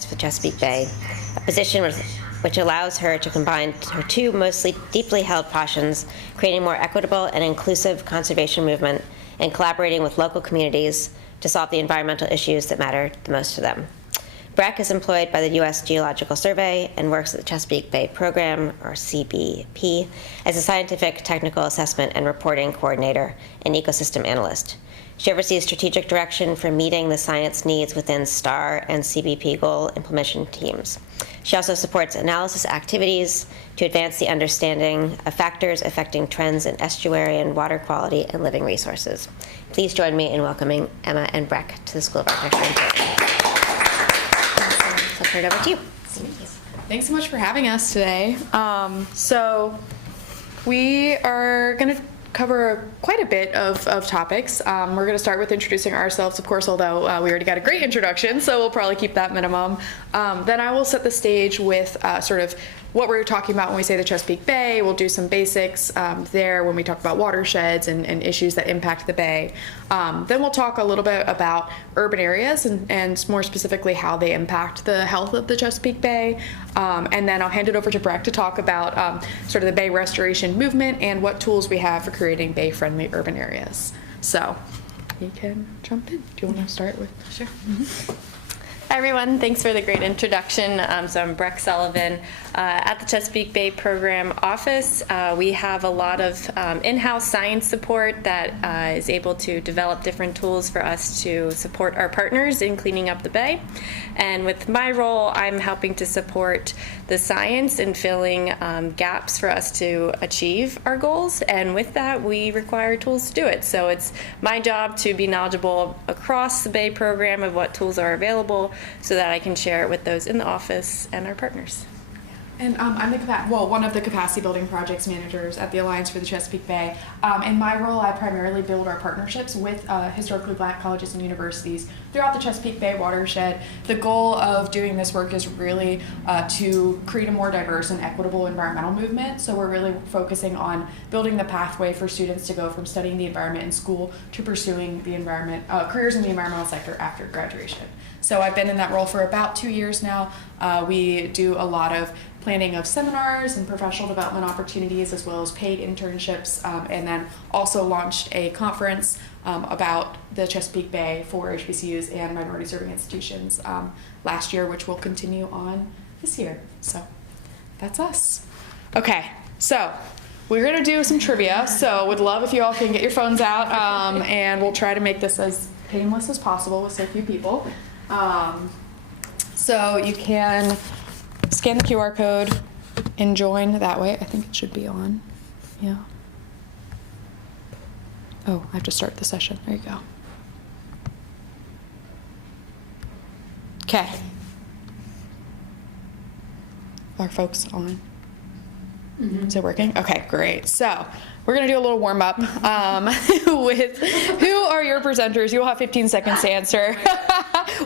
for Chesapeake Bay, a position which allows her to combine her two mostly deeply held passions, creating a more equitable and inclusive conservation movement and collaborating with local communities to solve the environmental issues that matter the most to them. Breck is employed by the U.S. Geological Survey and works at the Chesapeake Bay Program, or CBP, as a scientific, technical assessment and reporting coordinator and ecosystem analyst. She oversees strategic direction for meeting the science needs within STAR and CBP goal implementation teams. She also supports analysis activities to advance the understanding of factors affecting trends in estuarine water quality and living resources. Please join me in welcoming Emma and Breck to the School of Architecture and Building. So I'll turn it over to you. Thanks so much for having us today. So we are going to cover quite a bit of topics. We're going to start with introducing ourselves, of course, although we already got a great introduction, so we'll probably keep that minimum. Then I will set the stage with sort of what we're talking about when we say the Chesapeake Bay. We'll do some basics there when we talk about watersheds and issues that impact the bay. Then we'll talk a little bit about urban areas and more specifically how they impact the health of the Chesapeake Bay. And then I'll hand it over to Breck to talk about sort of the bay restoration movement and what tools we have for creating bay-friendly urban areas. So you can jump in. Do you want to start with? Sure. Mm-hmm. Hi everyone, thanks for the great introduction. So I'm Breck Sullivan at the Chesapeake Bay Program office. We have a lot of in-house science support that is able to develop different tools for us to support our partners in cleaning up the bay. And with my role, I'm helping to support the science and filling gaps for us to achieve our goals. And with that, we require tools to do it. So it's my job to be knowledgeable across the Bay Program of what tools are available, so that I can share it with those in the office and our partners. And I'm one of the capacity building projects managers at the Alliance for the Chesapeake Bay. In my role, I primarily build our partnerships with historically Black colleges and universities throughout the Chesapeake Bay watershed. The goal of doing this work is really to create a more diverse and equitable environmental movement. So we're really focusing on building the pathway for students to go from studying the environment in school to pursuing the careers in the environmental sector after graduation. So I've been in that role for about 2 years now. We do a lot of planning of seminars and professional development opportunities, as well as paid internships, and then also launched a conference about the Chesapeake Bay for HBCUs and minority serving institutions last year, which will continue on this year. So that's us. Okay, so we're going to do some trivia, so would love if you all can get your phones out, and we'll try to make this as painless as possible with so few people. So you can scan the QR code and join that way. I think it should be on. Yeah. Oh, I have to start the session. There you go. Okay. Are folks on? Mm-hmm. Is it working? Okay, great. So we're going to do a little warm-up with who are your presenters. You'll have 15 seconds to answer.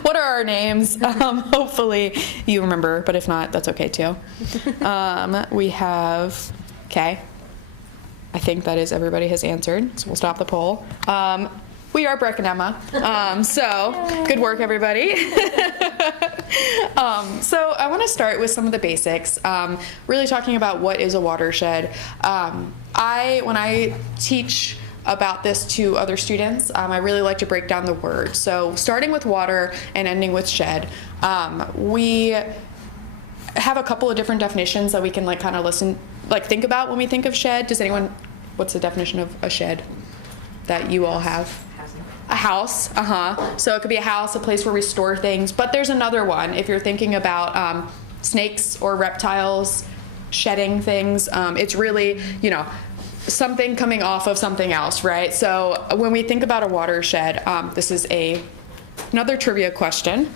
What are our names? Hopefully you remember, but if not, that's okay too. We have, okay, I think that is everybody has answered, so we'll stop the poll. We are Breck and Emma, so good work, everybody. So I want to start with some of the basics, really talking about what is a watershed. When I teach about this to other students, I really like to break down the words. So starting with water and ending with shed, we have a couple of different definitions that we can kind of think about when we think of shed. What's the definition of a shed that you all have? A house, So it could be a house, a place where we store things. But there's another one. If you're thinking about snakes or reptiles shedding things, it's really, something coming off of something else, right? So when we think about a watershed, this is another trivia question.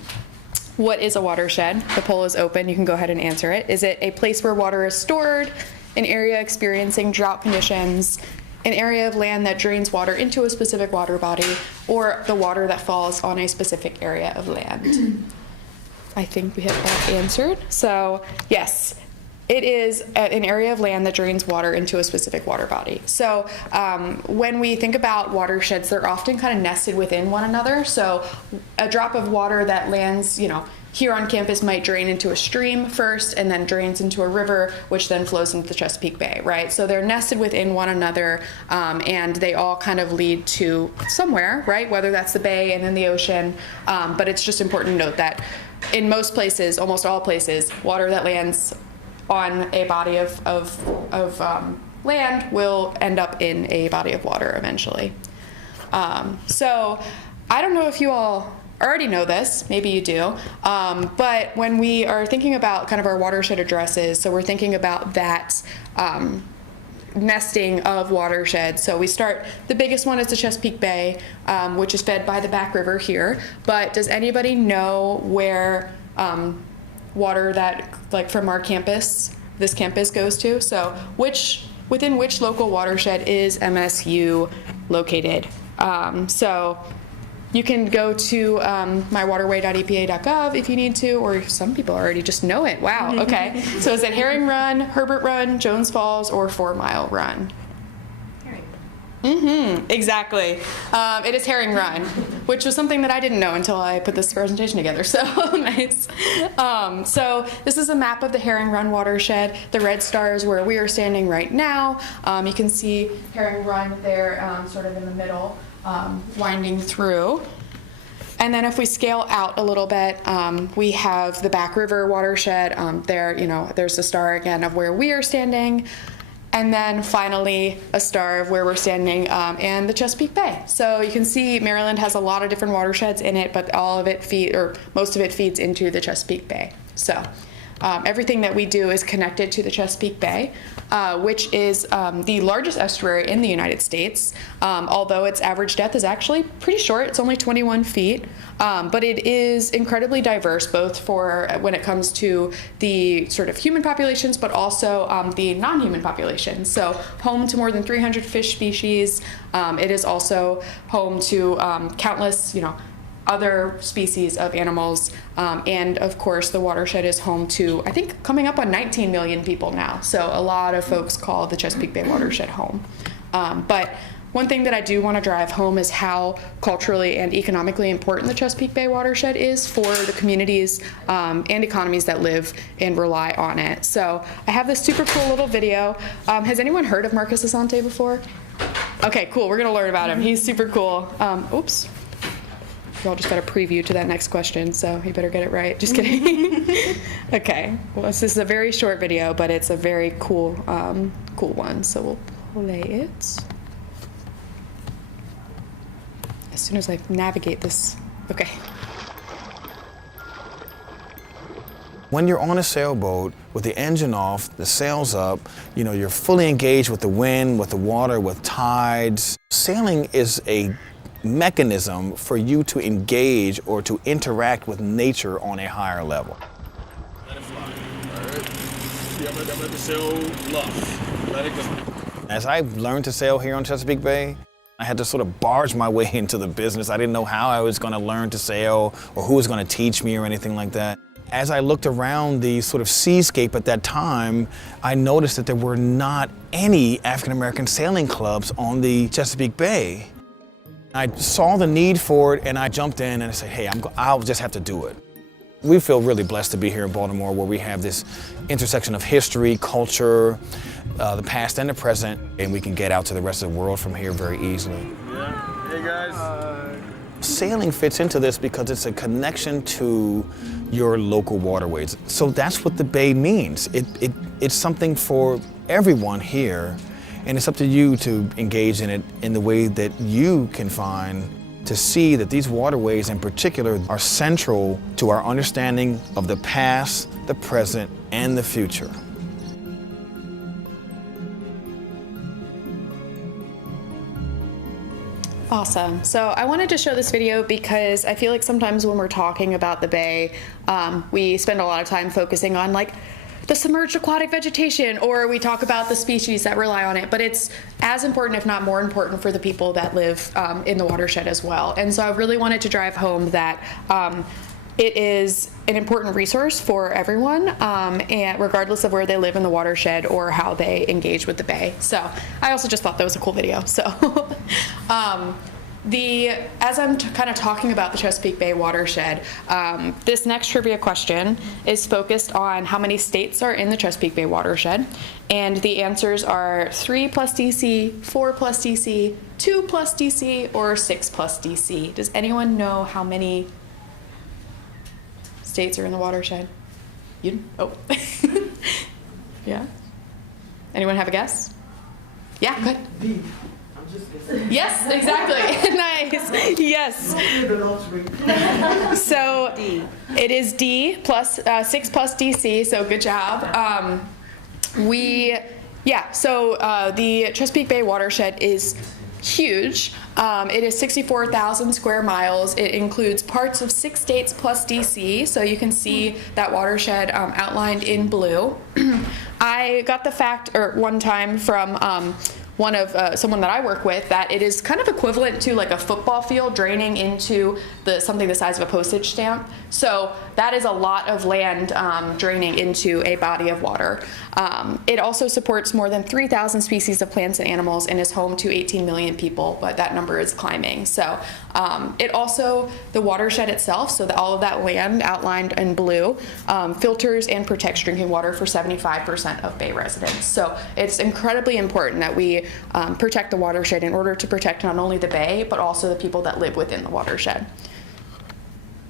What is a watershed? The poll is open. You can go ahead and answer it. Is it a place where water is stored, an area experiencing drought conditions, an area of land that drains water into a specific water body, or the water that falls on a specific area of land? I think we have that answered. So yes, it is an area of land that drains water into a specific water body. So when we think about watersheds, they're often kind of nested within one another. So a drop of water that lands, here on campus might drain into a stream first and then drains into a river, which then flows into the Chesapeake Bay, right? So they're nested within one another, and they all kind of lead to somewhere, right? Whether that's the bay and then the ocean, but it's just important to note that in most places, almost all places, water that lands on a body of land will end up in a body of water eventually. So I don't know if you all already know this, maybe you do, but when we are thinking about kind of our watershed addresses, so we're thinking about that nesting of watersheds. So we start, the biggest one is the Chesapeake Bay, which is fed by the Back River here, but does anybody know where water that, like from our campus, this campus goes to? So within which local watershed is MSU located? So you can go to mywaterway.epa.gov if you need to, or some people already just know it. Wow, okay. So is it Herring Run, Herbert Run, Jones Falls, or 4 Mile Run? Exactly. It is Herring Run, which was something that I didn't know until I put this presentation together, so nice. So this is a map of the Herring Run watershed. The red star is where we are standing right now. You can see Herring Run there sort of in the middle, winding through. And then if we scale out a little bit, we have the Back River watershed. There, there's the star again of where we are standing. And then finally, a star of where we're standing, and the Chesapeake Bay. So you can see Maryland has a lot of different watersheds in it, but all of it most of it feeds into the Chesapeake Bay. So everything that we do is connected to the Chesapeake Bay, which is the largest estuary in the United States, although its average depth is actually pretty short. It's only 21 feet, but it is incredibly diverse, both for when it comes to the sort of human populations, but also the non-human populations. So home to more than 300 fish species. It is also home to countless, other species of animals, and of course the watershed is home to, I think, coming up on 19 million people now, so a lot of folks call the Chesapeake Bay watershed home. But one thing that I do want to drive home is how culturally and economically important the Chesapeake Bay watershed is for the communities and economies that live and rely on it. So I have this super cool little video. Has anyone heard of Marcus Asante before? Okay, cool, we're gonna learn about him. He's super cool. Oops. Y'all just got a preview to that next question, so you better get it right. Just kidding. Okay, well, this is a very short video, but it's a very cool one, so we'll play it. As soon as I navigate this. Okay. When you're on a sailboat with the engine off, the sails up, you're fully engaged with the wind, with the water, with tides. Sailing is a mechanism for you to engage or to interact with nature on a higher level. Let it fly. All right. Let the sail luff. Let it go. As I learned to sail here on Chesapeake Bay, I had to sort of barge my way into the business. I didn't know how I was going to learn to sail or who was going to teach me or anything like that. As I looked around the sort of seascape at that time, I noticed that there were not any African-American sailing clubs on the Chesapeake Bay. I saw the need for it and I jumped in and I said, hey, I'll just have to do it. We feel really blessed to be here in Baltimore, where we have this intersection of history, culture, the past and the present, and we can get out to the rest of the world from here very easily. Yeah. Hey guys. Sailing fits into this because it's a connection to your local waterways. So that's what the bay means. It's something for everyone here. And it's up to you to engage in it in the way that you can find to see that these waterways in particular are central to our understanding of the past, the present, and the future. Awesome. So I wanted to show this video because I feel like sometimes when we're talking about the bay, we spend a lot of time focusing on the submerged aquatic vegetation, or we talk about the species that rely on it, but it's as important, if not more important, for the people that live in the watershed as well. And so I really wanted to drive home that it is an important resource for everyone, and regardless of where they live in the watershed or how they engage with the bay. So I also just thought that was a cool video. So As I'm kind of talking about the Chesapeake Bay watershed, this next trivia question is focused on how many states are in the Chesapeake Bay watershed, and the answers are 3 plus DC, 4 plus DC, 2 plus DC, or 6 plus DC. Does anyone know how many states are in the watershed? You? Oh. Yeah. Anyone have a guess? Yeah, go ahead. Yes, exactly. Nice. Yes. So it is D plus 6 plus DC. So good job. So the Chesapeake Bay watershed is huge. It is 64,000 square miles. It includes parts of 6 states plus DC, so you can see that watershed outlined in blue. I got the fact one time from someone that I work with that it is kind of equivalent to like a football field draining into something the size of a postage stamp. So that is a lot of land draining into a body of water. It also supports more than 3,000 species of plants and animals and is home to 18 million people, but that number is climbing. So the watershed itself, so all of that land outlined in blue, filters and protects drinking water for 75% of Bay residents. So it's incredibly important that we protect the watershed in order to protect not only the Bay, but also the people that live within the watershed.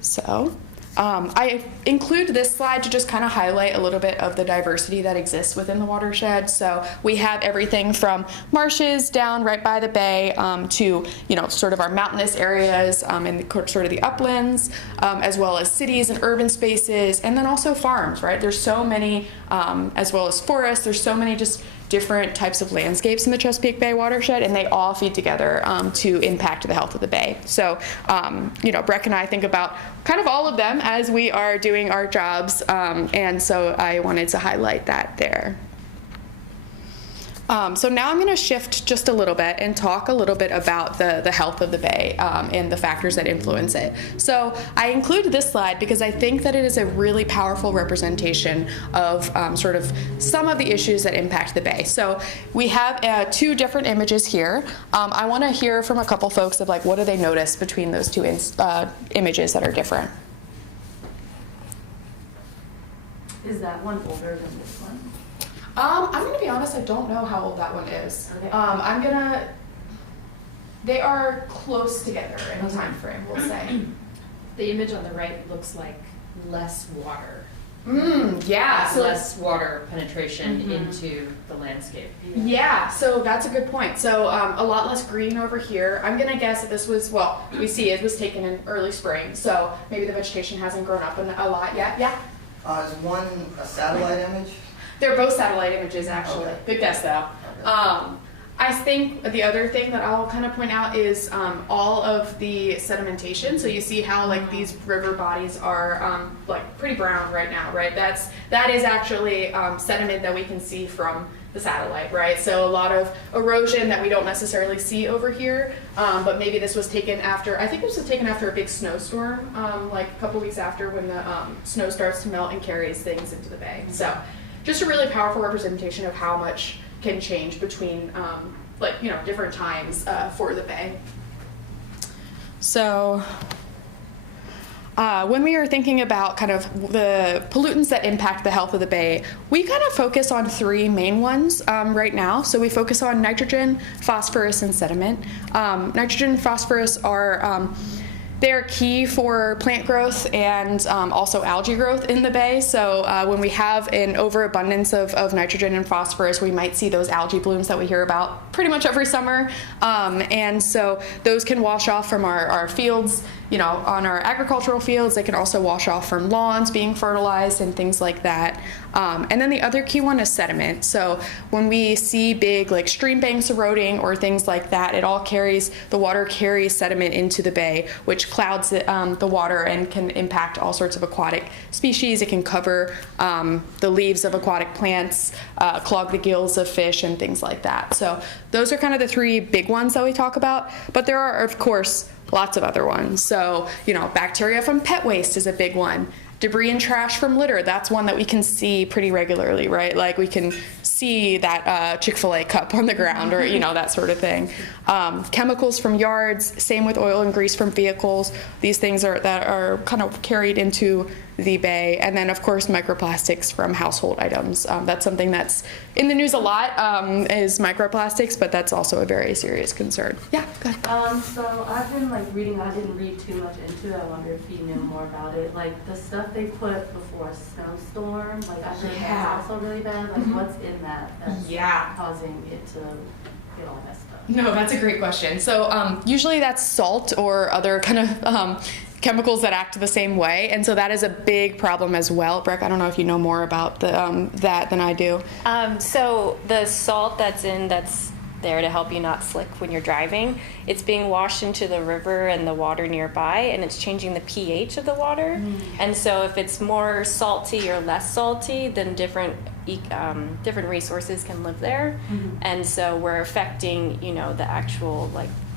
So I include this slide to just kind of highlight a little bit of the diversity that exists within the watershed. So we have everything from marshes down right by the Bay to, sort of our mountainous areas and sort of the uplands, as well as cities and urban spaces, and then also farms, right? There's so many, as well as forests, there's so many just different types of landscapes in the Chesapeake Bay watershed, and they all feed together to impact the health of the Bay. So, Breck and I think about kind of all of them as we are doing our jobs, and so I wanted to highlight that there. So now I'm going to shift just a little bit and talk a little bit about the health of the Bay and the factors that influence it. So I included this slide because I think that it is a really powerful representation of sort of some of the issues that impact the Bay. So we have 2 different images here. I want to hear from a couple folks of what do they notice between those 2 images that are different. Is that one older than this one? I'm going to be honest, I don't know how old that one is. Okay. They are close together in the time frame, we'll say. The image on the right looks like less water. Yeah. So less water penetration into the landscape. Yeah, so that's a good point. So a lot less green over here. I'm going to guess that this was, we see it was taken in early spring, so maybe the vegetation hasn't grown up a lot yet. Yeah? Is one a satellite image? They're both satellite images, actually. Okay. Good guess, though. Okay. I think the other thing that I'll kind of point out is all of the sedimentation. So you see how these river bodies are pretty brown right now, right? That is actually sediment that we can see from the satellite, right? So a lot of erosion that we don't necessarily see over here, but maybe this was taken after, I think it was taken after a big snowstorm, a couple weeks after when the snow starts to melt and carries things into the Bay. So just a really powerful representation of how much can change between different times for the Bay. So when we are thinking about kind of the pollutants that impact the health of the Bay, we kind of focus on 3 main ones right now. So we focus on nitrogen, phosphorus, and sediment. Nitrogen and phosphorus are they're key for plant growth and also algae growth in the Bay. So when we have an overabundance of nitrogen and phosphorus, we might see those algae blooms that we hear about pretty much every summer. And so those can wash off from our fields, on our agricultural fields. They can also wash off from lawns being fertilized and things like that. And then the other key one is sediment. So when we see big stream banks eroding or things like that, the water carries sediment into the Bay, which clouds the water and can impact all sorts of aquatic species. It can cover the leaves of aquatic plants, clog the gills of fish, and things like that. So those are kind of the 3 big ones that we talk about. But there are, of course, lots of other ones. So, bacteria from pet waste is a big one. Debris and trash from litter, that's one that we can see pretty regularly, right? We can see see that Chick-fil-A cup on the ground, or that sort of thing. Chemicals from yards, same with oil and grease from vehicles. These things that are kind of carried into the bay. And then of course microplastics from household items. That's something that's in the news a lot, is microplastics, but that's also a very serious concern. Yeah, go ahead. So I've been reading, I didn't read too much into it. I wonder if you knew more about it. The stuff they put before a snowstorm, after it gets also really bad, what's in that that's causing it to get all messed up? No, that's a great question. So usually that's salt or other kind of chemicals that act the same way, and so that is a big problem as well. Breck, I don't know if you know more about that than I do. So the salt that's there to help you not slick when you're driving, it's being washed into the river and the water nearby, and it's changing the pH of the water. And so if it's more salty or less salty, then different resources can live there. And so we're affecting the actual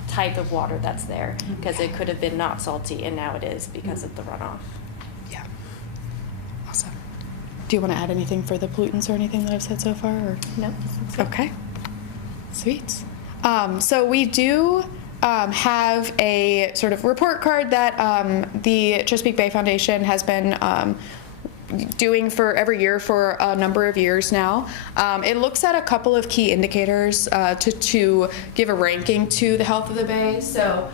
type of water that's there, because it could have been not salty and now it is because of the runoff. Yeah. Awesome. Do you want to add anything for the pollutants or anything that I've said so far? Or? No. Okay. Sweet. So we do have a sort of report card that the Chesapeake Bay Foundation has been doing for every year for a number of years now. It looks at a couple of key indicators to give a ranking to the health of the bay. So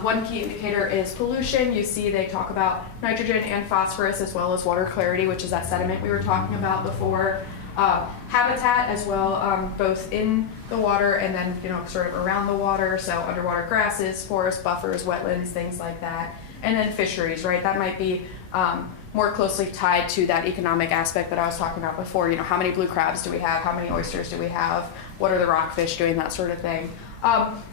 one key indicator is pollution. You see they talk about nitrogen and phosphorus, as well as water clarity, which is that sediment we were talking about before. Habitat as well, both in the water and then sort of around the water, so underwater grasses, forest buffers, wetlands, things like that. And then fisheries, right? That might be more closely tied to that economic aspect that I was talking about before. How many blue crabs do we have? How many oysters do we have? What are the rockfish doing? That sort of thing.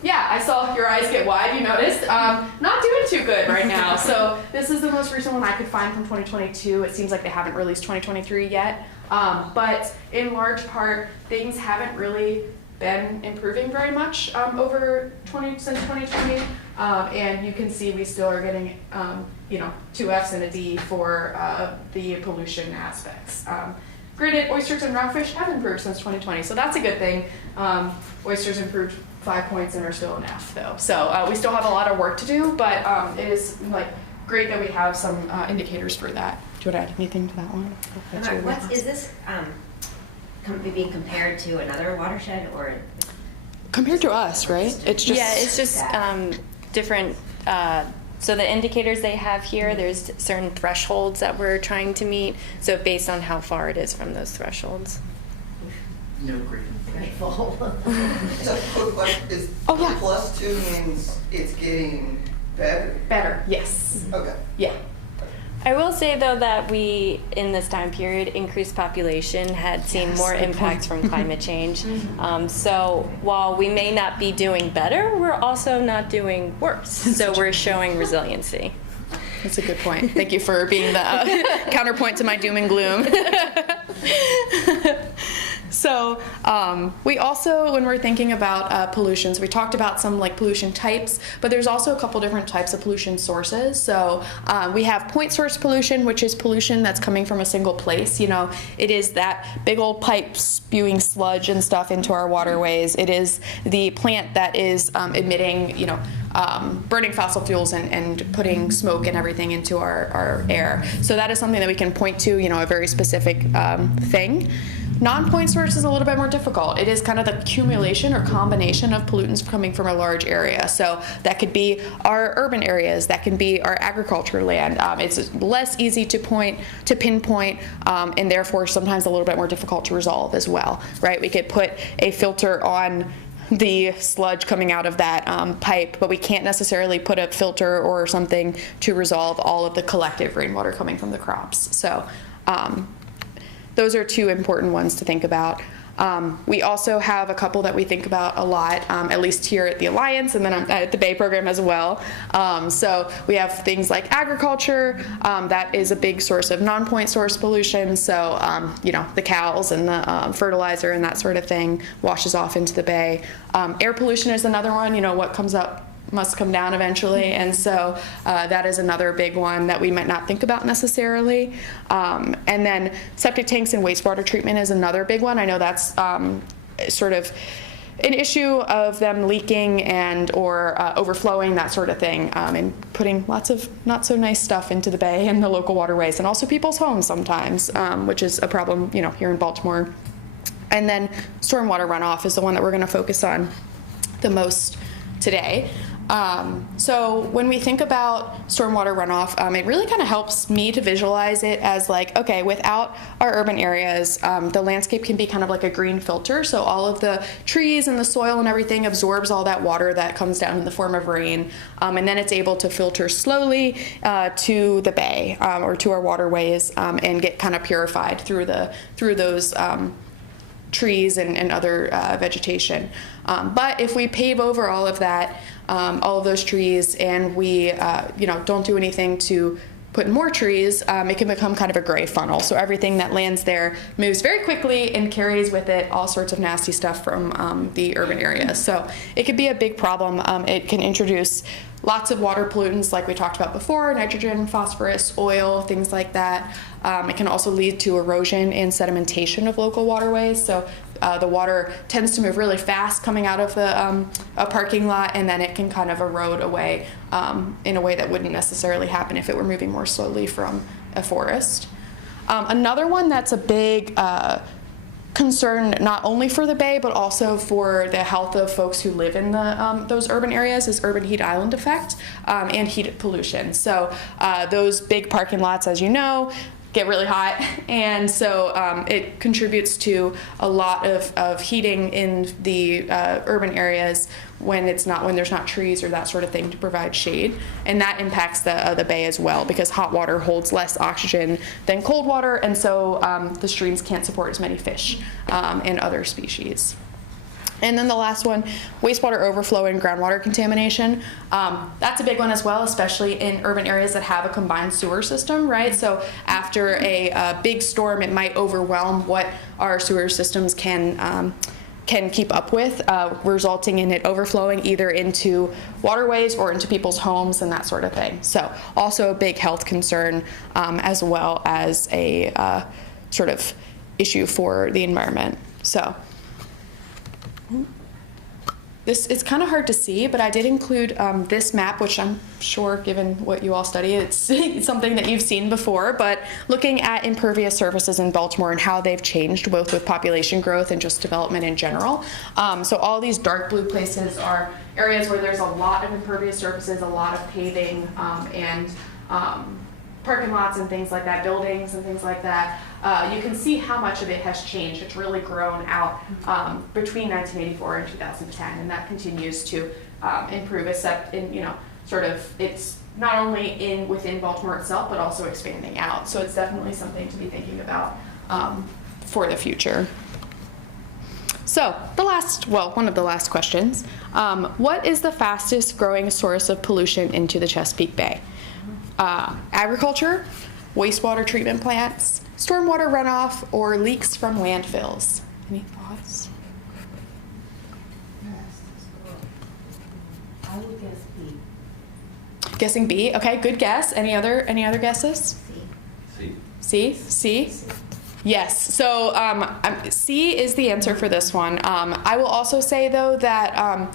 Yeah, I saw your eyes get wide, you noticed. Not doing too good right now. So this is the most recent one I could find from 2022. It seems like they haven't released 2023 yet. But in large part, things haven't really been improving very much since 2020. And you can see we still are getting 2 Fs and a D for the pollution aspects. Granted, oysters and rockfish have improved since 2020, so that's a good thing. Oysters improved 5 points and are still an F though. So we still have a lot of work to do, but it is great that we have some indicators for that. Do you want to add anything to that one? Is this being compared to another watershed, or compared to us, right? It's just different. So the indicators they have here, there's certain thresholds that we're trying to meet. So based on how far it is from those thresholds. No great. So quick question is, +2 means it's getting better? Better, yes. Okay. Yeah. I will say though that we, in this time period, increased population had seen more impacts from climate change. So while we may not be doing better, we're also not doing worse. So we're showing resiliency. That's a good point. Thank you for being the counterpoint to my doom and gloom. So we also, when we're thinking about pollutions, we talked about some pollution types, but there's also a couple different types of pollution sources. So we have point source pollution, which is pollution that's coming from a single place. It is that big old pipe spewing sludge and stuff into our waterways. It is the plant that is emitting, burning fossil fuels and putting smoke and everything into our air. So that is something that we can point to, a very specific thing. Non-point source is a little bit more difficult. It is kind of the accumulation or combination of pollutants coming from a large area. So that could be our urban areas, that can be our agriculture land. It's less easy to pinpoint, and therefore sometimes a little bit more difficult to resolve as well, right? We could put a filter on the sludge coming out of that pipe, but we can't necessarily put a filter or something to resolve all of the collective rainwater coming from the crops. So those are 2 important ones to think about. We also have a couple that we think about a lot, at least here at the Alliance, and then at the Bay Program as well. So we have things like agriculture. That is a big source of non-point source pollution. So, the cows and the fertilizer and that sort of thing washes off into the bay. Air pollution is another one. What comes up must come down eventually, and so that is another big one that we might not think about necessarily. And then septic tanks and wastewater treatment is another big one. I know that's sort of an issue of them leaking and or overflowing, that sort of thing, and putting lots of not so nice stuff into the bay and the local waterways, and also people's homes sometimes, which is a problem, you know, here in Baltimore. And then stormwater runoff is the one that we're going to focus on the most today. So when we think about stormwater runoff, it really kind of helps me to visualize it as like, okay, without our urban areas, the landscape can be kind of like a green filter. So all of the trees and the soil and everything absorbs all that water that comes down in the form of rain. And then it's able to filter slowly to the bay or to our waterways and get kind of purified through those trees and other vegetation. But if we pave over all of that, all of those trees, and we don't do anything to put in more trees, it can become kind of a gray funnel. So everything that lands there moves very quickly and carries with it all sorts of nasty stuff from the urban areas. So it could be a big problem. It can introduce lots of water pollutants like we talked about before, nitrogen, phosphorus, oil, things like that. It can also lead to erosion and sedimentation of local waterways. So the water tends to move really fast coming out of a parking lot, and then it can kind of erode away in a way that wouldn't necessarily happen if it were moving more slowly from a forest. Another one that's a big concern not only for the bay but also for the health of folks who live in those urban areas is urban heat island effect and heat pollution. So those big parking lots, as you know, get really hot, and so it contributes to a lot of heating in the urban areas when there's not trees or that sort of thing to provide shade, and that impacts the bay as well because hot water holds less oxygen than cold water, and so the streams can't support as many fish and other species. And then the last one, wastewater overflow and groundwater contamination. That's a big one as well, especially in urban areas that have a combined sewer system, right? So after a big storm, it might overwhelm what our sewer systems can keep up with, resulting in it overflowing either into waterways or into people's homes and that sort of thing. So also a big health concern as well as a sort of issue for the environment. So it's kind of hard to see, but I did include this map, which I'm sure, given what you all study, it's something that you've seen before, but looking at impervious surfaces in Baltimore and how they've changed both with population growth and just development in general. So all these dark blue places are areas where there's a lot of impervious surfaces, a lot of paving and parking lots and things like that, buildings and things like that. You can see how much of it has changed. It's really grown out between 1984 and 2010, and that continues to improve, except in, sort of, it's not only within Baltimore itself, but also expanding out. So it's definitely something to be thinking about for the future. So one of the last questions, what is the fastest growing source of pollution into the Chesapeake Bay? Agriculture, wastewater treatment plants, stormwater runoff, or leaks from landfills. Any thoughts? I would guess B. Guessing B. Okay, good guess. Any other guesses? C. Yes. So C is the answer for this one. I will also say though that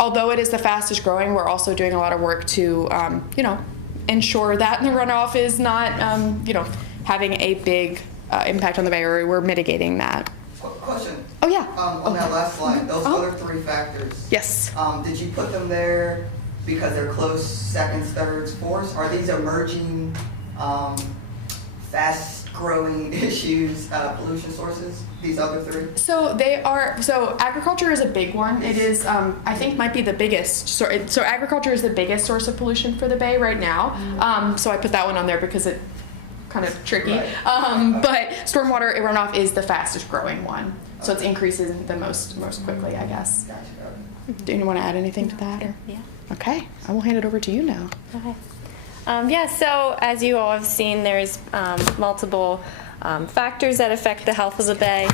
although it is the fastest growing, we're also doing a lot of work to ensure that the runoff is not having a big impact on the bay, or we're mitigating that. Question. Oh yeah. On that last slide, those other three factors. Yes. Did you put them there because they're close seconds, thirds, fourths? Are these emerging, fast-growing issues, pollution sources? These other three? So they are. So agriculture is a big one. It is, I think, might be the biggest. So agriculture is the biggest source of pollution for the bay right now. So I put that one on there because it kind of tricky. Right. But stormwater runoff is the fastest growing one. So it's increasing the most quickly, I guess. Gotcha. Do you want to add anything to that? Or? Yeah. Okay, I will hand it over to you now. Okay. So as you all have seen, there's multiple factors that affect the health of the bay.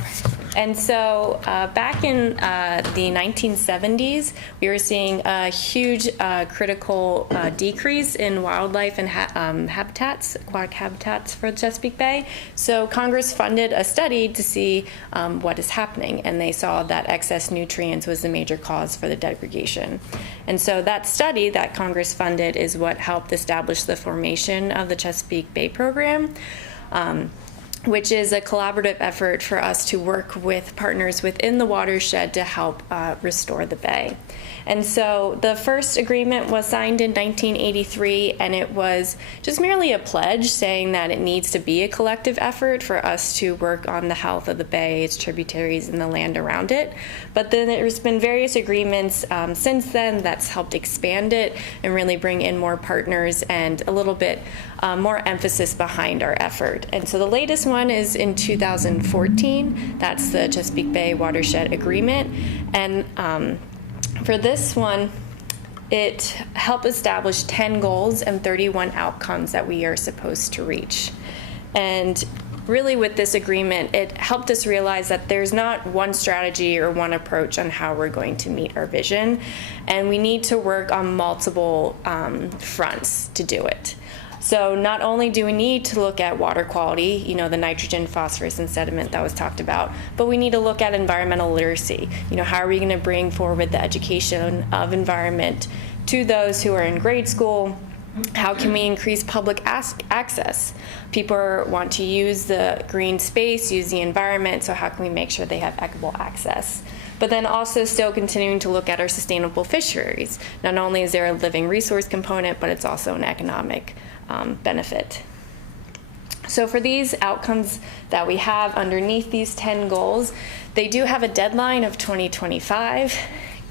And so back in the 1970s, we were seeing a huge critical decrease in wildlife and habitats, aquatic habitats for the Chesapeake Bay. So Congress funded a study to see what is happening, and they saw that excess nutrients was the major cause for the degradation. And so that study that Congress funded is what helped establish the formation of the Chesapeake Bay Program, which is a collaborative effort for us to work with partners within the watershed to help restore the bay. And so the first agreement was signed in 1983, and it was just merely a pledge saying that it needs to be a collective effort for us to work on the health of the bay, its tributaries, and the land around it. But then there's been various agreements since then that's helped expand it and really bring in more partners and a little bit more emphasis behind our effort. And so the latest one is in 2014. That's the Chesapeake Bay Watershed Agreement. And for this one, it helped establish 10 goals and 31 outcomes that we are supposed to reach. And really with this agreement, it helped us realize that there's not one strategy or one approach on how we're going to meet our vision, and we need to work on multiple fronts to do it. So not only do we need to look at water quality, the nitrogen, phosphorus, and sediment that was talked about, but we need to look at environmental literacy. How are we going to bring forward the education of environment to those who are in grade school? How can we increase public access? People want to use the green space, use the environment, so how can we make sure they have equitable access? But then also still continuing to look at our sustainable fisheries. Not only is there a living resource component, but it's also an economic benefit. So for these outcomes that we have underneath these 10 goals, they do have a deadline of 2025,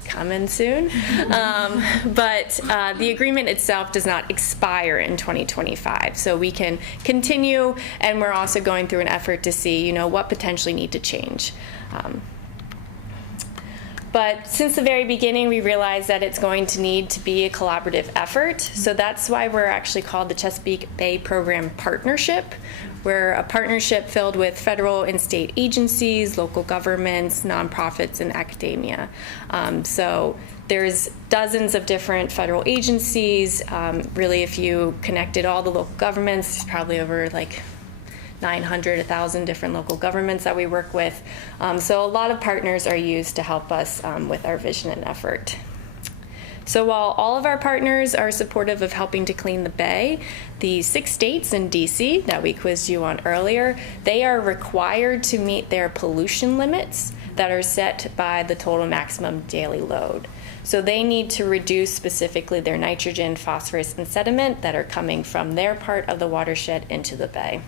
coming soon, but the agreement itself does not expire in 2025. So we can continue, and we're also going through an effort to see, what potentially need to change. But since the very beginning, we realized that it's going to need to be a collaborative effort. So that's why we're actually called the Chesapeake Bay Program Partnership. We're a partnership filled with federal and state agencies, local governments, nonprofits, and academia. So there's dozens of different federal agencies. Really, if you connected all the local governments, there's probably over 900, 1,000 different local governments that we work with. So a lot of partners are used to help us with our vision and effort. So while all of our partners are supportive of helping to clean the bay, the 6 states and DC that we quizzed you on earlier, they are required to meet their pollution limits that are set by the total maximum daily load. So they need to reduce specifically their nitrogen, phosphorus, and sediment that are coming from their part of the watershed into the bay.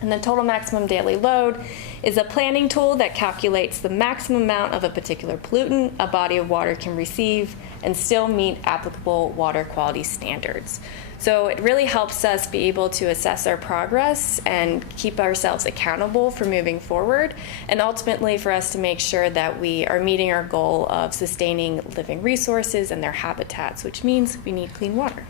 And the total maximum daily load is a planning tool that calculates the maximum amount of a particular pollutant a body of water can receive and still meet applicable water quality standards. So it really helps us be able to assess our progress and keep ourselves accountable for moving forward, and ultimately for us to make sure that we are meeting our goal of sustaining living resources and their habitats, which means we need clean water.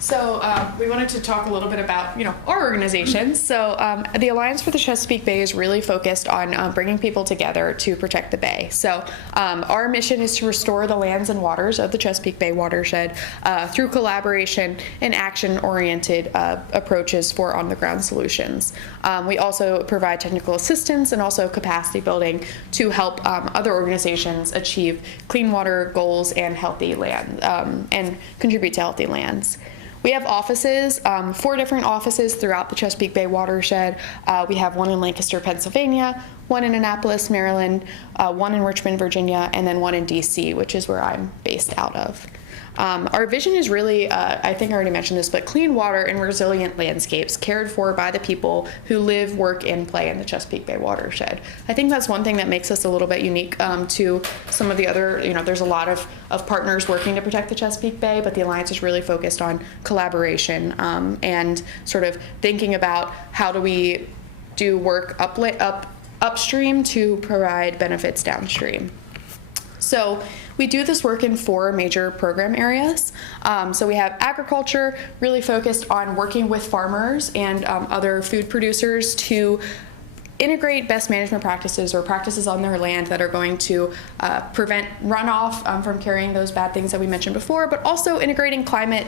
So we wanted to talk a little bit about, our organization. So the Alliance for the Chesapeake Bay is really focused on bringing people together to protect the bay. So our mission is to restore the lands and waters of the Chesapeake Bay watershed through collaboration and action-oriented approaches for on-the-ground solutions. We also provide technical assistance and also capacity building to help other organizations achieve clean water goals and healthy land and contribute to healthy lands. We have offices, 4 different offices throughout the Chesapeake Bay watershed. We have one in Lancaster, Pennsylvania, one in Annapolis, Maryland, one in Richmond, Virginia, and then one in DC, which is where I'm based out of. Our vision is really, I think I already mentioned this, but clean water and resilient landscapes cared for by the people who live, work, and play in the Chesapeake Bay watershed. I think that's one thing that makes us a little bit unique to some of the other, there's a lot of partners working to protect the Chesapeake Bay, but the Alliance is really focused on collaboration and sort of thinking about how do we do work upstream to provide benefits downstream. So we do this work in 4 major program areas. So we have agriculture, really focused on working with farmers and other food producers to integrate best management practices or practices on their land that are going to prevent runoff from carrying those bad things that we mentioned before, but also integrating climate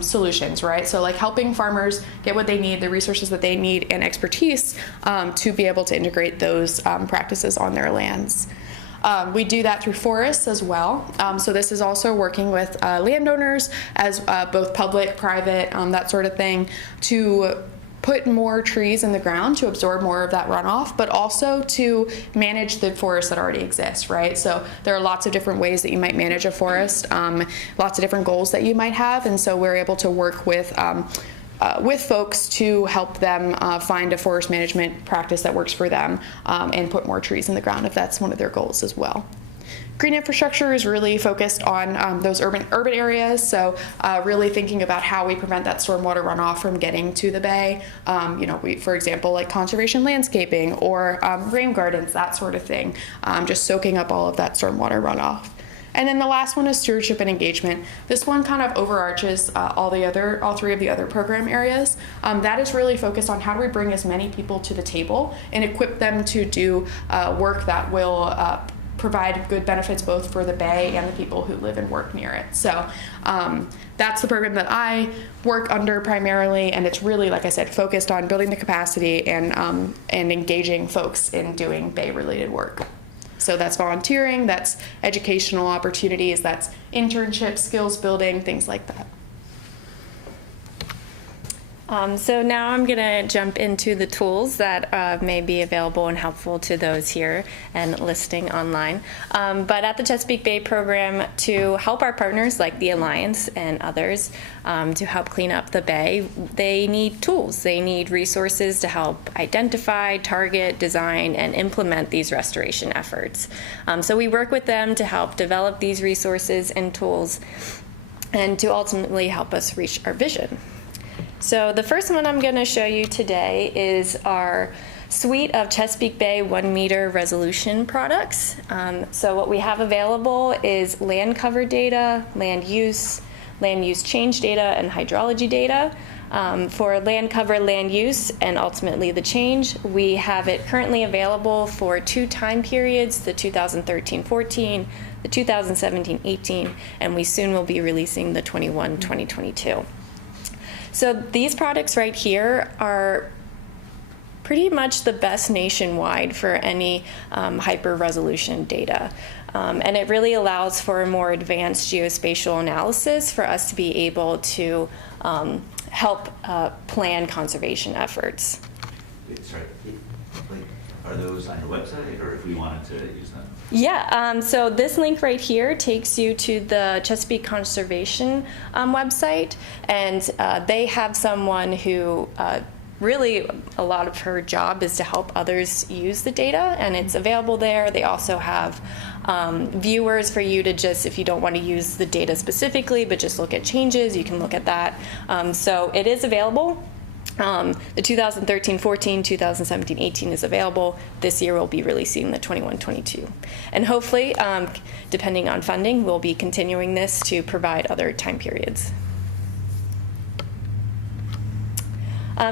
solutions, right? So like helping farmers get what they need, the resources that they need, and expertise to be able to integrate those practices on their lands. We do that through forests as well. So this is also working with landowners as both public, private, that sort of thing, to put more trees in the ground to absorb more of that runoff, but also to manage the forests that already exist, right? So there are lots of different ways that you might manage a forest, lots of different goals that you might have, and so we're able to work with folks to help them find a forest management practice that works for them and put more trees in the ground if that's one of their goals as well. Green infrastructure is really focused on those urban areas, so really thinking about how we prevent that stormwater runoff from getting to the bay. For example, like conservation landscaping or rain gardens, that sort of thing, just soaking up all of that stormwater runoff. And then the last one is stewardship and engagement. This one kind of overarches all three of the other program areas. That is really focused on how do we bring as many people to the table and equip them to do work that will provide good benefits both for the bay and the people who live and work near it. So that's the program that I work under primarily, and it's really, like I said, focused on building the capacity and engaging folks in doing bay-related work. So that's volunteering, that's educational opportunities, that's internships, skills building, things like that. So now I'm going to jump into the tools that may be available and helpful to those here and listing online. But at the Chesapeake Bay Program, to help our partners like the Alliance and others to help clean up the bay, they need tools. They need resources to help identify, target, design, and implement these restoration efforts. So we work with them to help develop these resources and tools and to ultimately help us reach our vision. So the first one I'm going to show you today is our suite of Chesapeake Bay 1 meter resolution products. So what we have available is land cover data, land use change data, and hydrology data. For land cover, land use, and ultimately the change, we have it currently available for 2 time periods, the 2013-14, the 2017-18, and we soon will be releasing the 21-2022. So these products right here are pretty much the best nationwide for any hyper-resolution data. And it really allows for a more advanced geospatial analysis for us to be able to help plan conservation efforts. Sorry, are those on your website, or if we wanted to use them? Yeah, so this link right here takes you to the Chesapeake Conservation website, and they have someone who really a lot of her job is to help others use the data, and it's available there. They also have viewers for you to just, if you don't want to use the data specifically, but just look at changes, you can look at that. So it is available. The 2013-14, 2017-18 is available. This year we'll be releasing the 21-22. And hopefully, depending on funding, we'll be continuing this to provide other time periods.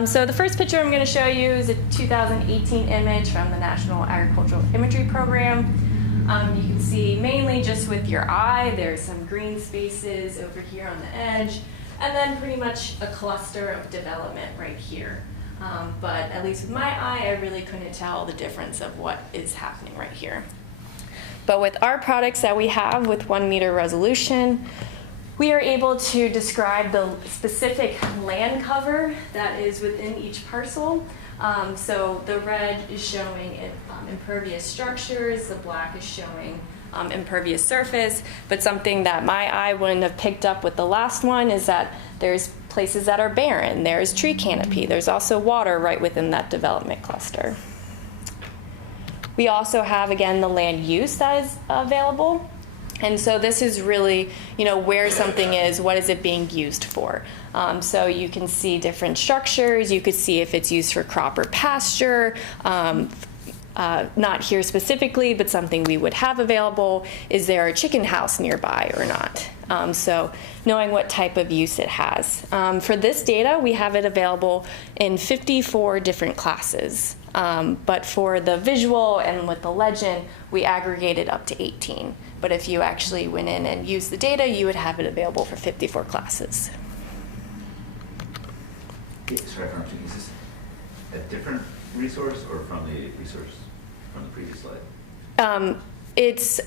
So the first picture I'm going to show you is a 2018 image from the National Agricultural Imagery Program. You can see mainly just with your eye, there's some green spaces over here on the edge, and then pretty much a cluster of development right here. But at least with my eye, I really couldn't tell the difference of what is happening right here. But with our products that we have with 1 meter resolution, we are able to describe the specific land cover that is within each parcel. So the red is showing impervious structures, the black is showing impervious surface, but something that my eye wouldn't have picked up with the last one is that there's places that are barren, there's tree canopy, there's also water right within that development cluster. We also have, again, the land use that is available. And so this is really, where something is, what is it being used for? So you can see different structures, you could see if it's used for crop or pasture, not here specifically, but something we would have available, is there a chicken house nearby or not? So knowing what type of use it has. For this data, we have it available in 54 different classes. But for the visual and with the legend, we aggregated up to 18. But if you actually went in and used the data, you would have it available for 54 classes. Sorry, is this a different resource or from the resource from the previous slide? It's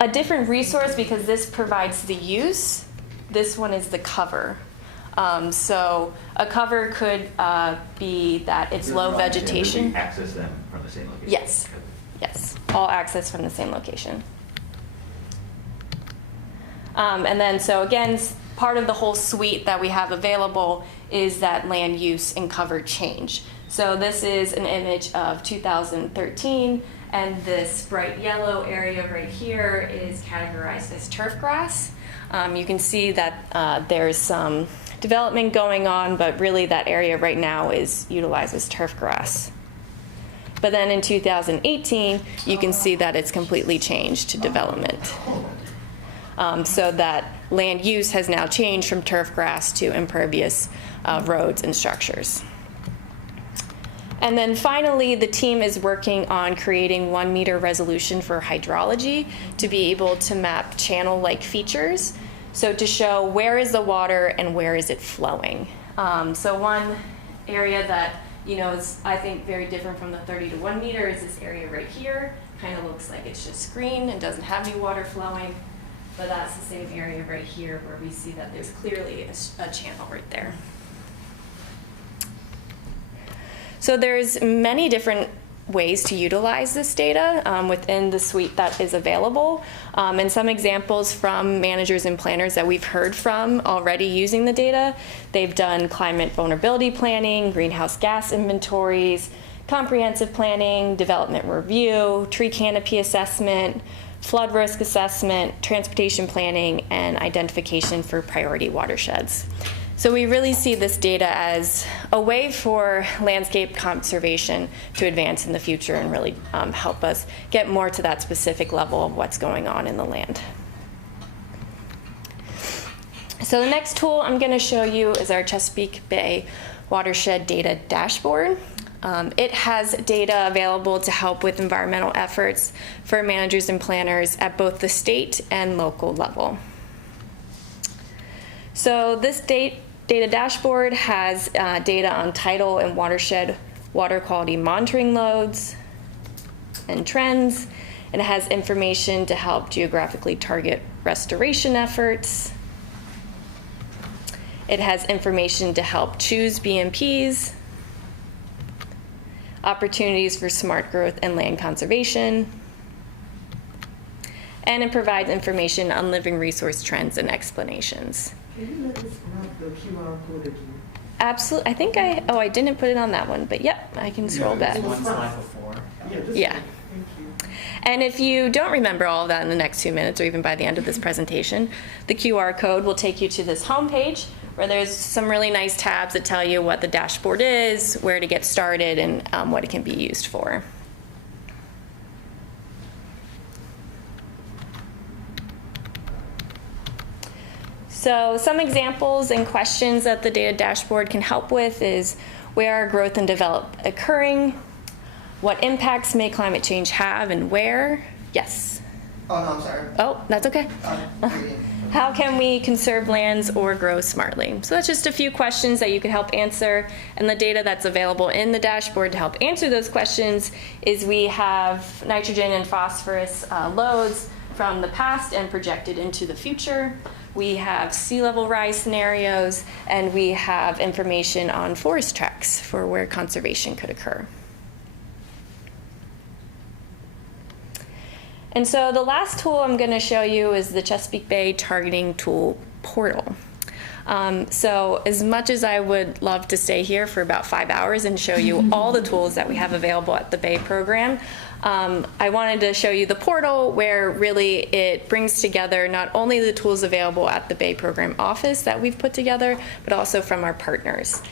a different resource because this provides the use. This one is the cover. So a cover could be that it's low vegetation. We access them from the same location? Yes. Yes. All access from the same location. And then, so again, part of the whole suite that we have available is that land use and cover change. So this is an image of 2013, and this bright yellow area right here is categorized as turf grass. You can see that there's some development going on, but really that area right now is utilized as turf grass. But then in 2018, you can see that it's completely changed to development. So that land use has now changed from turf grass to impervious roads and structures. And then finally, the team is working on creating 1 meter resolution for hydrology to be able to map channel-like features. So to show where is the water and where is it flowing. So one area that is, I think, very different from the 30 to 1 meter is this area right here. Kind of looks like it's just green and doesn't have any water flowing. But that's the same area right here where we see that there's clearly a channel right there. So there's many different ways to utilize this data within the suite that is available. And some examples from managers and planners that we've heard from already using the data. They've done climate vulnerability planning, greenhouse gas inventories, comprehensive planning, development review, tree canopy assessment, flood risk assessment, transportation planning, and identification for priority watersheds. So we really see this data as a way for landscape conservation to advance in the future and really help us get more to that specific level of what's going on in the land. So the next tool I'm going to show you is our Chesapeake Bay Watershed Data Dashboard. It has data available to help with environmental efforts for managers and planners at both the state and local level. So this data dashboard has data on tidal and watershed water quality monitoring loads and trends. It has information to help geographically target restoration efforts. It has information to help choose BMPs, opportunities for smart growth and land conservation, and it provides information on living resource trends and explanations. Can you let us grab the QR code again? Absolutely. I think I didn't put it on that one, but yep, I can scroll back. One slide before. Yeah. Thank you. And if you don't remember all of that in the next 2 minutes or even by the end of this presentation, the QR code will take you to this homepage where there's some really nice tabs that tell you what the dashboard is, where to get started, and what it can be used for. So some examples and questions that the data dashboard can help with is where are growth and development occurring? What impacts may climate change have and where? Yes. Oh, no, I'm sorry. Oh, that's okay. How can we conserve lands or grow smartly? So that's just a few questions that you could help answer. And the data that's available in the dashboard to help answer those questions is we have nitrogen and phosphorus loads from the past and projected into the future. We have sea level rise scenarios, and we have information on forest tracts for where conservation could occur. And so the last tool I'm going to show you is the Chesapeake Bay Targeting Tool Portal. So as much as I would love to stay here for about 5 hours and show you all the tools that we have available at the Bay program, I wanted to show you the portal where really it brings together not only the tools available at the Bay program office that we've put together, but also from our partners.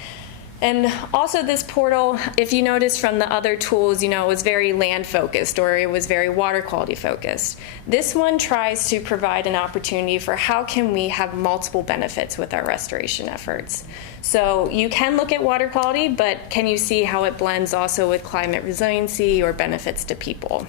And also this portal, if you notice from the other tools, it was very land focused or it was very water quality focused. This one tries to provide an opportunity for how can we have multiple benefits with our restoration efforts. So you can look at water quality, but can you see how it blends also with climate resiliency or benefits to people?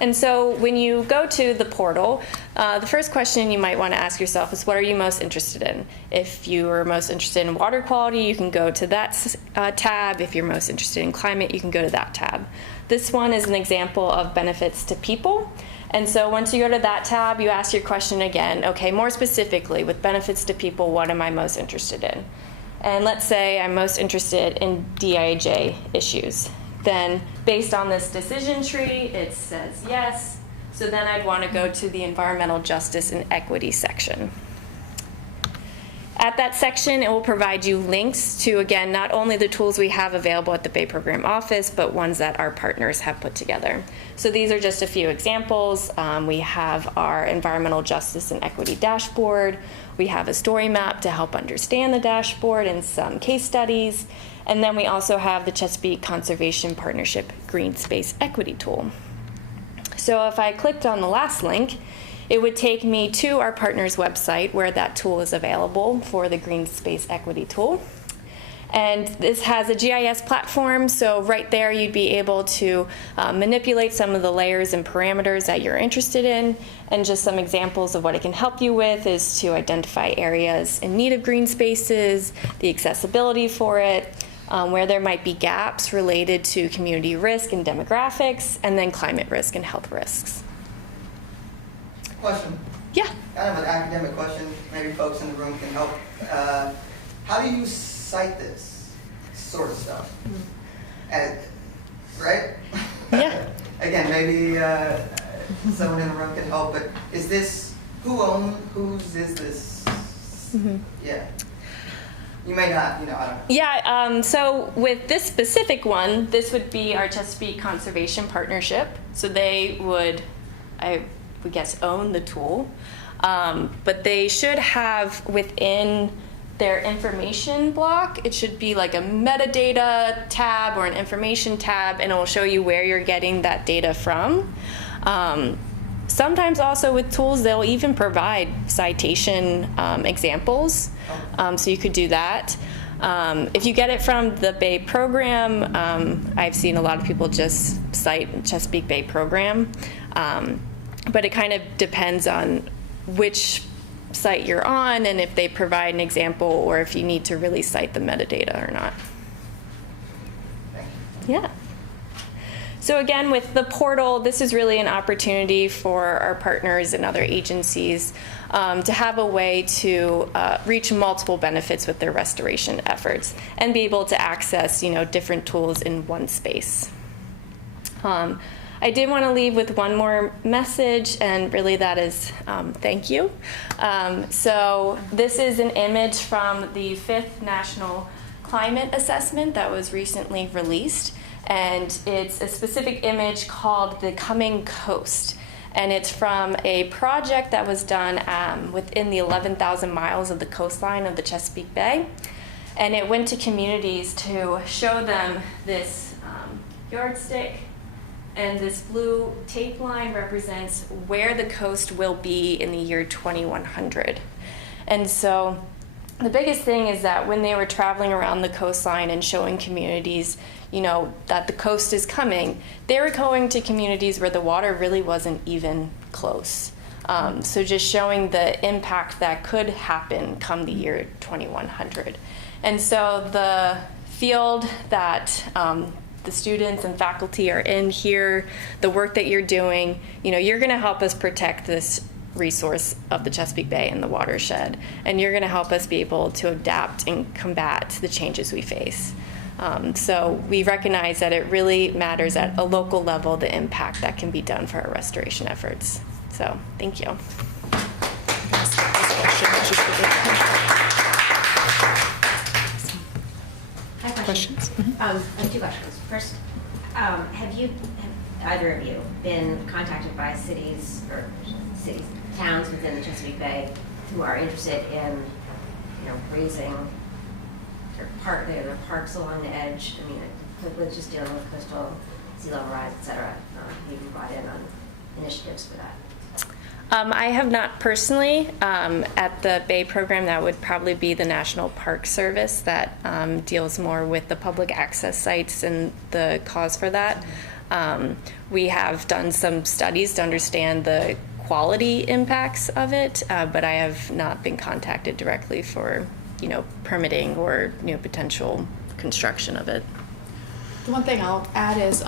And so when you go to the portal, the first question you might want to ask yourself is, what are you most interested in? If you are most interested in water quality, you can go to that tab. If you're most interested in climate, you can go to that tab. This one is an example of benefits to people. And so once you go to that tab, you ask your question again, okay, more specifically, with benefits to people, what am I most interested in? And let's say I'm most interested in DIJ issues. Then based on this decision tree, it says yes. So then I'd want to go to the environmental justice and equity section. At that section, it will provide you links to, again, not only the tools we have available at the Bay Program office, but ones that our partners have put together. So these are just a few examples. We have our environmental justice and equity dashboard. We have a story map to help understand the dashboard and some case studies. And then we also have the Chesapeake Conservation Partnership Green Space Equity Tool. So if I clicked on the last link, it would take me to our partner's website where that tool is available for the Green Space Equity Tool. And this has a GIS platform, so right there you'd be able to manipulate some of the layers and parameters that you're interested in. And just some examples of what it can help you with is to identify areas in need of green spaces, the accessibility for it, where there might be gaps related to community risk and demographics, and then climate risk and health risks. Question. Yeah. Kind of an academic question. Maybe folks in the room can help. How do you cite this sort of stuff? Right? Yeah. Again, maybe someone in the room can help. But is this whose is this? Mm-hmm. Yeah. You may not, I don't know. Yeah, so with this specific one, this would be our Chesapeake Conservation Partnership. So they would, I would guess, own the tool. But they should have within their information block, it should be like a metadata tab or an information tab, and it will show you where you're getting that data from. Sometimes also with tools, they'll even provide citation examples, so you could do that. If you get it from the Bay Program, I've seen a lot of people just cite Chesapeake Bay Program, but it kind of depends on which site you're on and if they provide an example or if you need to really cite the metadata or not. Yeah. So again, with the portal, this is really an opportunity for our partners and other agencies to have a way to reach multiple benefits with their restoration efforts and be able to access, different tools in one space. I did want to leave with one more message, and really that is thank you. So this is an image from the 5th National Climate Assessment that was recently released. And it's a specific image called the Coming Coast. And it's from a project that was done within the 11,000 miles of the coastline of the Chesapeake Bay. And it went to communities to show them this yardstick. And this blue tape line represents where the coast will be in the year 2100. And so the biggest thing is that when they were traveling around the coastline and showing communities, that the coast is coming, they were going to communities where the water really wasn't even close. So just showing the impact that could happen come the year 2100. And so the field that the students and faculty are in here, the work that you're doing, you're going to help us protect this resource of the Chesapeake Bay and the watershed, and you're going to help us be able to adapt and combat the changes we face. So we recognize that it really matters at a local level, the impact that can be done for our restoration efforts. So thank you. Hi, questions? I have 2 questions. First, have either of you been contacted by towns within the Chesapeake Bay who are interested in raising their parks along the edge. I mean, with just dealing with coastal sea level rise, et cetera. Have you brought in on initiatives for that? I have not personally. At the Bay program, that would probably be the National Park Service that deals more with the public access sites and the cause for that. We have done some studies to understand the quality impacts of it, but I have not been contacted directly for, permitting or, potential construction of it. The one thing I'll add is,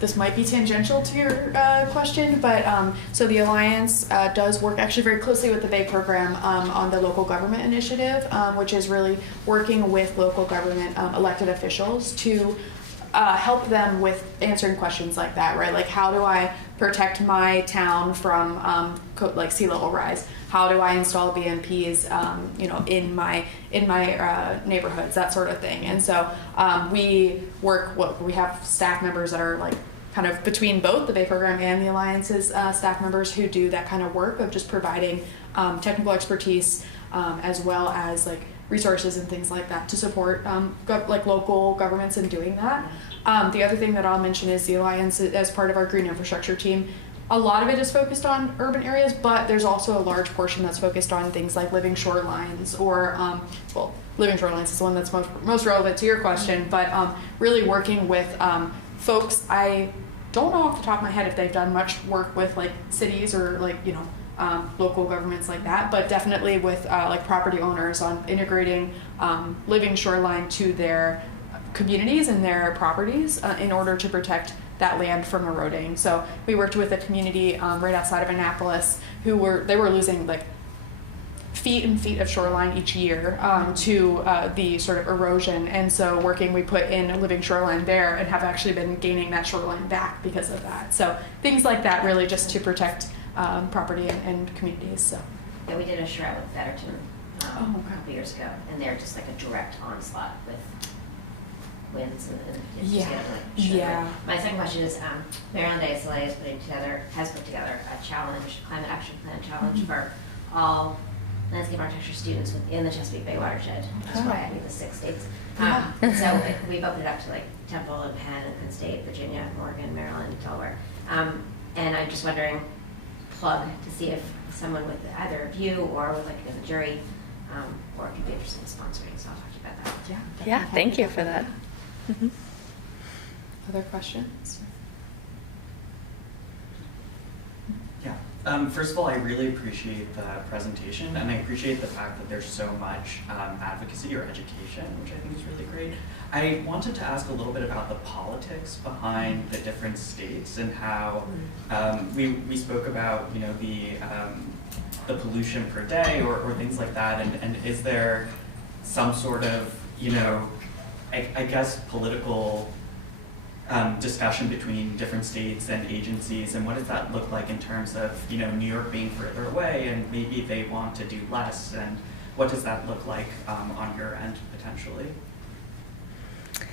this might be tangential to your question, but so the Alliance does work actually very closely with the Bay program on the local government initiative, which is really working with local government elected officials to help them with answering questions like that, right? Like, how do I protect my town from sea level rise? How do I install BMPs, in my neighborhoods, that sort of thing. And so we have staff members that are kind of between both the Bay program and the Alliance's staff members who do that kind of work of just providing technical expertise as well as resources and things like that to support local governments in doing that. The other thing that I'll mention is the Alliance, as part of our green infrastructure team, a lot of it is focused on urban areas, but there's also a large portion that's focused on things like living shorelines or, living shorelines is the one that's most relevant to your question, but really working with folks. I don't know off the top of my head if they've done much work with cities or local governments like that, but definitely with property owners on integrating living shoreline to their communities and their properties in order to protect that land from eroding. So we worked with a community right outside of Annapolis who were losing feet and feet of shoreline each year to the sort of erosion. And so we put in a living shoreline there and have actually been gaining that shoreline back because of that. So things like that really just to protect property and communities. So yeah, we did a shroud with Betterton a couple years ago, and they're just a direct onslaught with winds and yeah. My second question is, Maryland ASLA has put together a challenge, climate action plan challenge for all landscape architecture students within the Chesapeake Bay watershed, which is why I think the 6 states. So we've opened it up to Temple and Penn and Penn State, Virginia, Morgan, Maryland, Delaware. And I'm just wondering, plug to see if someone with either of you or with in the jury or could be interested in sponsoring. So I'll talk to you about that. Yeah, thank you for that. Mm-hmm. Other questions? Yeah. First of all, I really appreciate the presentation, and I appreciate the fact that there's so much advocacy or education, which I think is really great. I wanted to ask a little bit about the politics behind the different states and how we spoke about the pollution per day or things like that, and is there some sort of I guess political discussion between different states and agencies, and what does that look like in terms of New York being further away and maybe they want to do less, and what does that look like on your end potentially?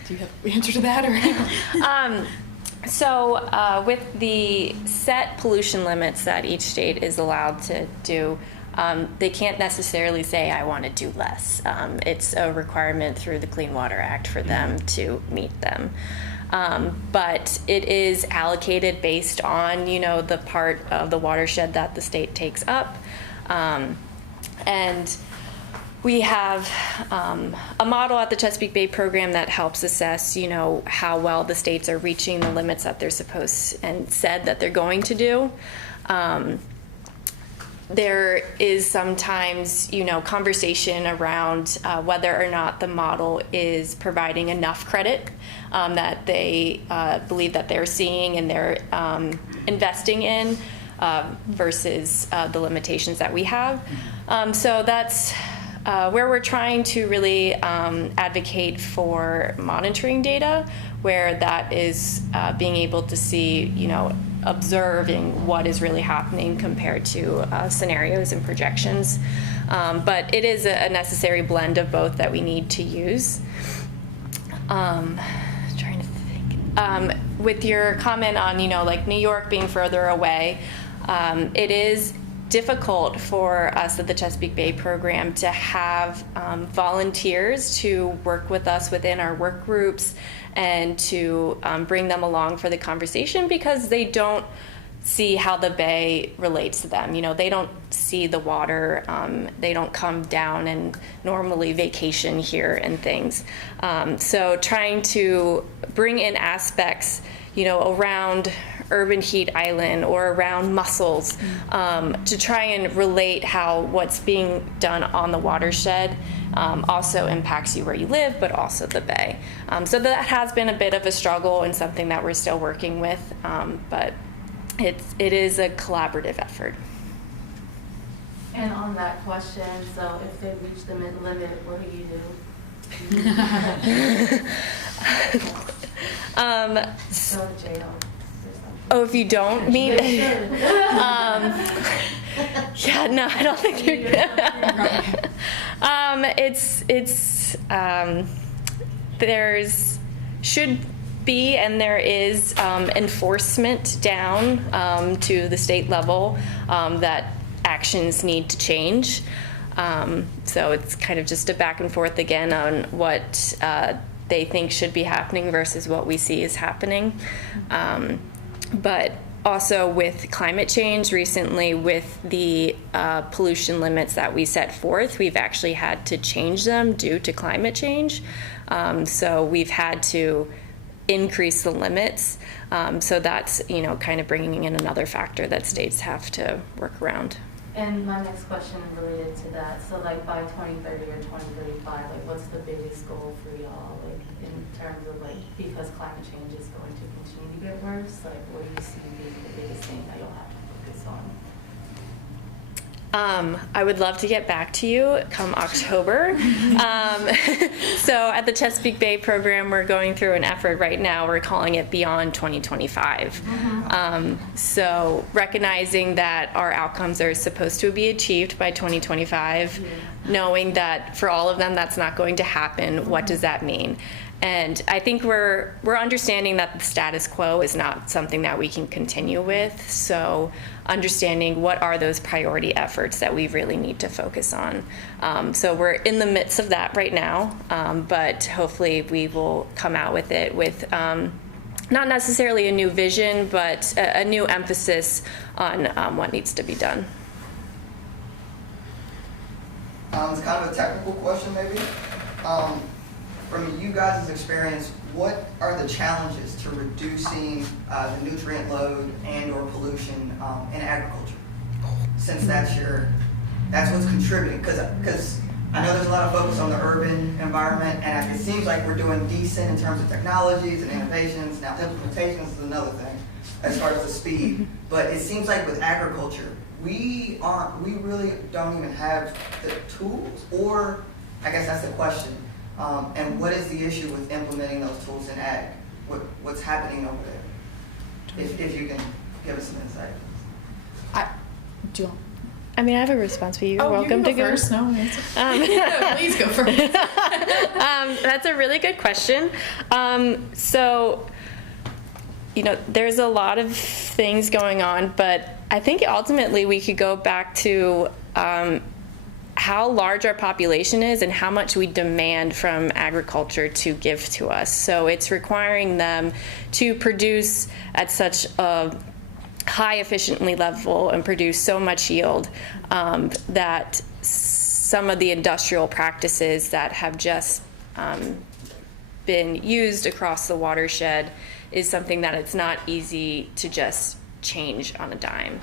Do you have the answer to that or? So with the set pollution limits that each state is allowed to do, they can't necessarily say, I want to do less. It's a requirement through the Clean Water Act for them to meet them. But it is allocated based on, the part of the watershed that the state takes up. And we have a model at the Chesapeake Bay program that helps assess, how well the states are reaching the limits that they're supposed and said that they're going to do. There is sometimes, conversation around whether or not the model is providing enough credit that they believe that they're seeing and they're investing in versus the limitations that we have. So that's where we're trying to really advocate for monitoring data, where that is being able to see, observing what is really happening compared to scenarios and projections. But it is a necessary blend of both that we need to use. Trying to think. With your comment on, New York being further away, it is difficult for us at the Chesapeake Bay Program to have volunteers to work with us within our work groups and to bring them along for the conversation, because they don't see how the bay relates to them. You know, they don't see the water, they don't come down and normally vacation here and things. So trying to bring in aspects, you know, around urban heat island or around mussels, to try and relate how what's being done on the watershed also impacts you where you live, but also the bay. So that has been a bit of a struggle and something that we're still working with, but it is a collaborative effort. And on that question, so if they reach the limit, what do you do? Go to jail. Oh, if you don't meet? Yeah, no, I don't think you're there's should be and there is enforcement down to the state level that actions need to change. So it's kind of just a back and forth again on what they think should be happening versus what we see is happening. But also with climate change recently, with the pollution limits that we set forth, we've actually had to change them due to climate change. So we've had to increase the limits. So that's, you know, kind of bringing in another factor that states have to work around. And my next question related to that, so like by 2030 or 2035, like what's the biggest goal for y'all, like in terms of like, because climate change is going to continue to get worse, like what do you see being the biggest thing that you'll have to focus on? I would love to get back to you come October. So at the Chesapeake Bay Program, we're going through an effort right now. We're calling it Beyond 2025. So recognizing that our outcomes are supposed to be achieved by 2025, knowing that for all of them that's not going to happen, what does that mean? And I think we're understanding that the status quo is not something that we can continue with. So understanding what are those priority efforts that we really need to focus on. So we're in the midst of that right now, but hopefully we will come out with it with not necessarily a new vision, but a new emphasis on what needs to be done. It's kind of a technical question maybe. From you guys' experience, what are the challenges to reducing the nutrient load and or pollution in agriculture? Since that's what's contributing, because I know there's a lot of focus on the urban environment, and it seems like we're doing decent in terms of technologies and innovations. Now implementations is another thing as far as the speed, but it seems like with agriculture, we really don't even have the tools, or I guess that's the question. And what is the issue with implementing those tools in ag? What's happening over there? If you can give us some insight. I mean, I have a response for you. Welcome to go first. No, please go first. That's a really good question. So, you know, there's a lot of things going on, but I think ultimately we could go back to how large our population is and how much we demand from agriculture to give to us. So it's requiring them to produce at such a high efficiently level and produce so much yield that some of the industrial practices that have just been used across the watershed is something that it's not easy to just change on a dime.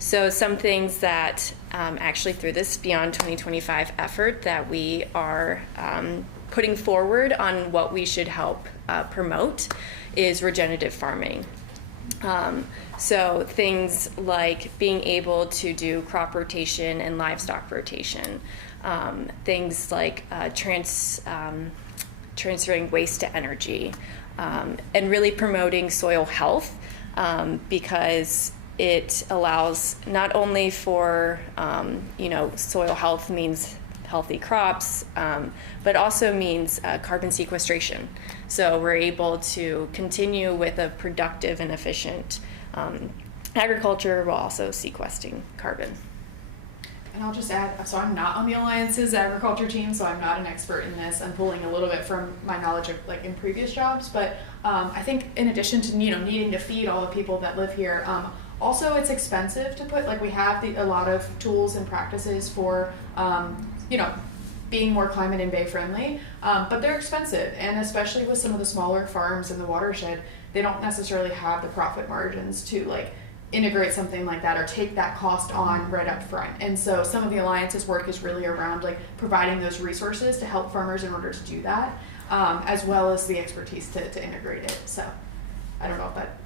So some things that actually through this Beyond 2025 effort that we are putting forward on what we should help promote is regenerative farming. So things like being able to do crop rotation and livestock rotation, things like transferring waste to energy, and really promoting soil health, because it allows not only for, soil health means healthy crops, but also means carbon sequestration. So we're able to continue with a productive and efficient agriculture while also sequestering carbon. And I'll just add, so I'm not on the Alliance's agriculture team, so I'm not an expert in this. I'm pulling a little bit from my knowledge of like in previous jobs, but I think in addition to needing to feed all the people that live here, also it's expensive to put, like we have a lot of tools and practices for being more climate and bay friendly, but they're expensive, and especially with some of the smaller farms in the watershed, they don't necessarily have the profit margins to like integrate something like that or take that cost on right up front. And so some of the Alliance's work is really around like providing those resources to help farmers in order to do that, as well as the expertise to integrate it. So I don't know if that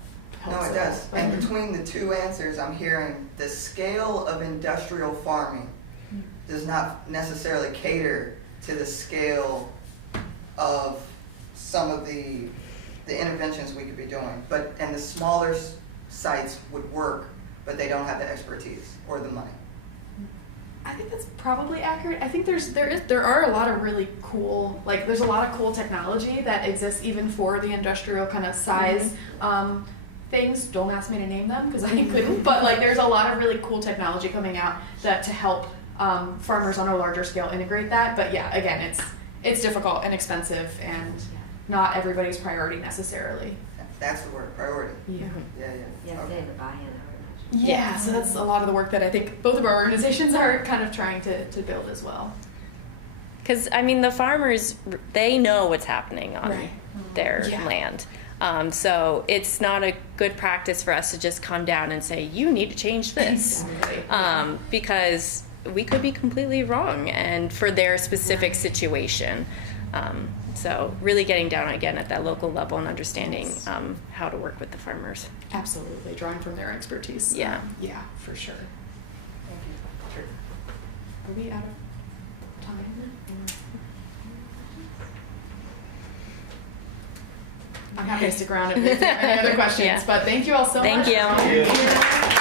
helps. No, it does. And between the two answers, I'm hearing the scale of industrial farming does not necessarily cater to the scale of some of the interventions we could be doing. And the smaller sites would work, but they don't have the expertise or the money. I think that's probably accurate. I think there are a lot of really cool, like there's a lot of cool technology that exists even for the industrial kind of size things. Don't ask me to name them because I couldn't, but like there's a lot of really cool technology coming out that to help farmers on a larger scale integrate that. But yeah, again, it's difficult and expensive and not everybody's priority necessarily. That's the word, priority. Yeah. Yeah, they have the buy-in, I would imagine. Yeah, so that's a lot of the work that I think both of our organizations are kind of trying to build as well. Because, I mean, the farmers, they know what's happening on their land. So it's not a good practice for us to just come down and say, you need to change this. Exactly. Because we could be completely wrong and for their specific situation. So really getting down again at that local level and understanding how to work with the farmers. Absolutely, drawing from their expertise. Yeah. Yeah, for sure. Thank you. Sure. Are we out of time? I'm happy to stick around if there's any other questions, but thank you all so much. Thank you.